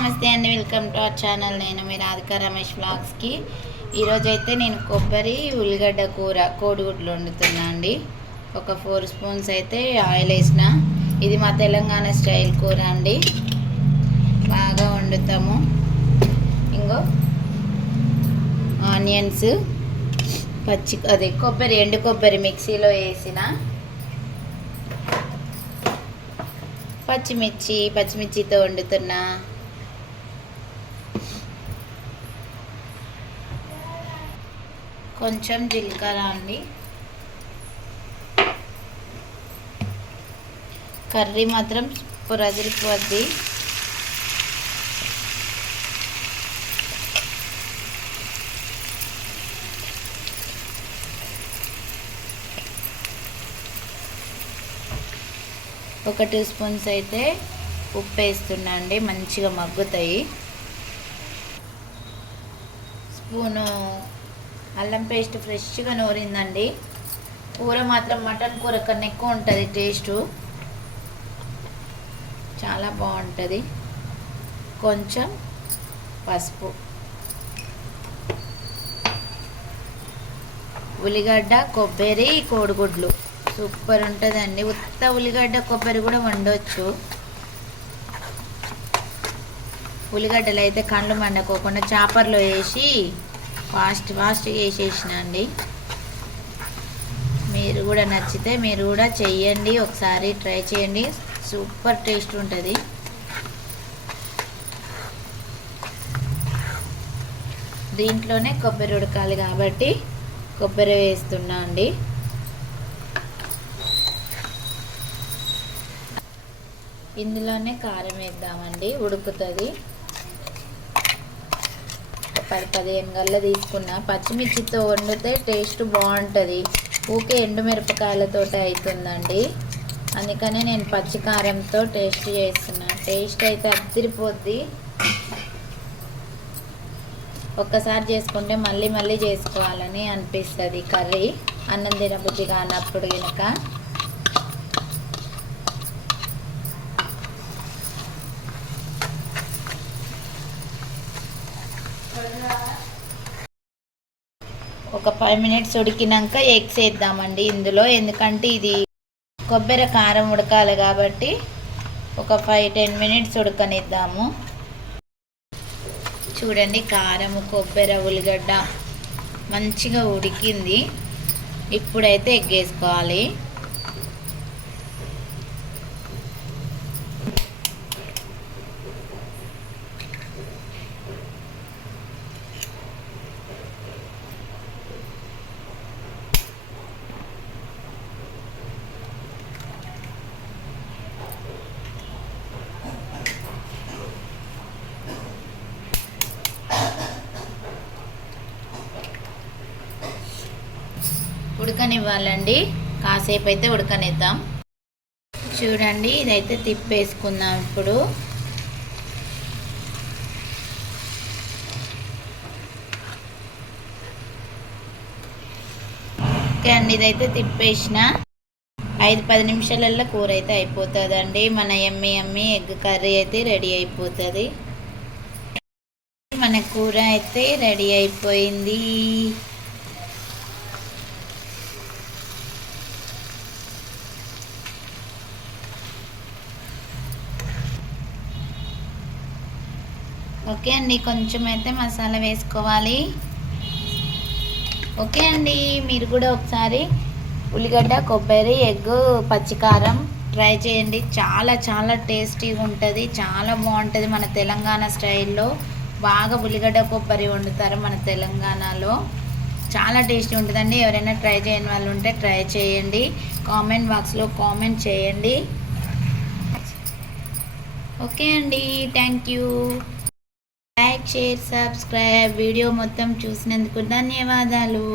నమస్తే అండి, welcome to our channel. నేను మీ రాధికా రమేష్ వ్లాగ్స్కి. ఈరోజైతే నేను కొబ్బరి ఉల్లిగడ్డ కూర కోడిగుడ్లు వండుతున్నా అండి. ఒక 4 స్పూన్స్ అయితే ఆయిల్ వేసిన. ఇది మా తెలంగాణ స్టైల్ కూర అండి, బాగా వండుతాము. ఇంకో ఆనియన్స్, కొబ్బరి, ఎండు కొబ్బరి మిక్సీలో వేసిన, పచ్చిమిర్చితో వండుతున్నా. కొంచెం జీలకర్ర అండి. కర్రీ మాత్రం సూపర్ అదిరిపోద్ది. ఒక 2 స్పూన్స్ అయితే ఉప్పు వేస్తున్నా అండి, మంచిగా మగ్గుతాయి. స్పూను అల్లం పేస్ట్ ఫ్రెష్గా నూరిందండి. కూర మాత్రం మటన్ కూర కన్నా ఎక్కువ ఉంటుంది టేస్టు, చాలా బాగుంటుంది. కొంచెం పసుపు, ఉల్లిగడ్డ, కొబ్బరి, కోడిగుడ్లు సూపర్ ఉంటుందండి. ఉత్త ఉల్లిగడ్డ కొబ్బరి కూడా వండవచ్చు. ఉల్లిగడ్డలు అయితే కండ్లు మండుకోకుండా చాపర్లో వేసి ఫాస్ట్గా వేసేసిన అండి. మీరు కూడా నచ్చితే మీరు కూడా చెయ్యండి, ఒకసారి ట్రై చేయండి, సూపర్ టేస్ట్ ఉంటుంది. దీంట్లోనే కొబ్బరి ఉడకాలి కాబట్టి కొబ్బరి వేస్తున్నా అండి. ఇందులోనే కారం వేద్దామండి, ఉడుకుతుంది. 10-15 గల్ల తీసుకున్న. పచ్చిమిర్చితో వండితే టేస్ట్ బాగుంటుంది. ఊకే ఎండుమిరపకాయలతో అవుతుందండి, అందుకనే నేను పచ్చికారంతో టేస్ట్ చేస్తున్నా. టేస్ట్ అయితే అదిరిపోద్ది. ఒక్కసారి చేసుకుంటే మళ్ళీ మళ్ళీ చేసుకోవాలని అనిపిస్తుంది కర్రీ, అన్నం తినబుద్ధి కానప్పుడు కనుక. ఒక 5 మినిట్స్ ఉడికినాక ఎగ్స్ వేద్దామండి ఇందులో. ఎందుకంటే ఇది కొబ్బరి కారం ఉడకాలి కాబట్టి ఒక 5-10 మినిట్స్ ఉడకనిద్దాము. చూడండి, కారము, కొబ్బరి, ఉల్లిగడ్డ మంచిగా ఉడికింది. ఇప్పుడైతే ఎగ్ వేసుకోవాలి. ఉడకనివ్వాలండి, కాసేపు అయితే ఉడకనిద్దాం. చూడండి, ఇదైతే తిప్పేసుకుందాం ఇప్పుడు. ఓకే అండి, ఇదైతే తిప్పేసిన. 5-10 నిమిషాలలో కూర అయితే అయిపోతుందండి. మన ఎమ్మి ఎగ్ కర్రీ అయితే రెడీ అయిపోతుంది. మన కూర అయితే రెడీ అయిపోయింది. ఓకే అండి, కొంచెం అయితే మసాలా వేసుకోవాలి. ఓకే అండి, మీరు కూడా ఒకసారి ఉల్లిగడ్డ, కొబ్బరి, ఎగ్, పచ్చికారం ట్రై చేయండి. చాలా చాలా టేస్టీగా ఉంటుంది, చాలా బాగుంటుంది. మన తెలంగాణ స్టైల్లో బాగా ఉల్లిగడ్డ కొబ్బరి వండుతారు మన తెలంగాణలో. చాలా టేస్టీ ఉంటుందండి. ఎవరైనా ట్రై చేయని వాళ్ళు ఉంటే ట్రై చేయండి, కామెంట్ బాక్స్లో కామెంట్ చేయండి. ఓకే అండి, thank you. Like, share, subscribe. Video మొత్తం చూసినందుకు ధన్యవాదాలు.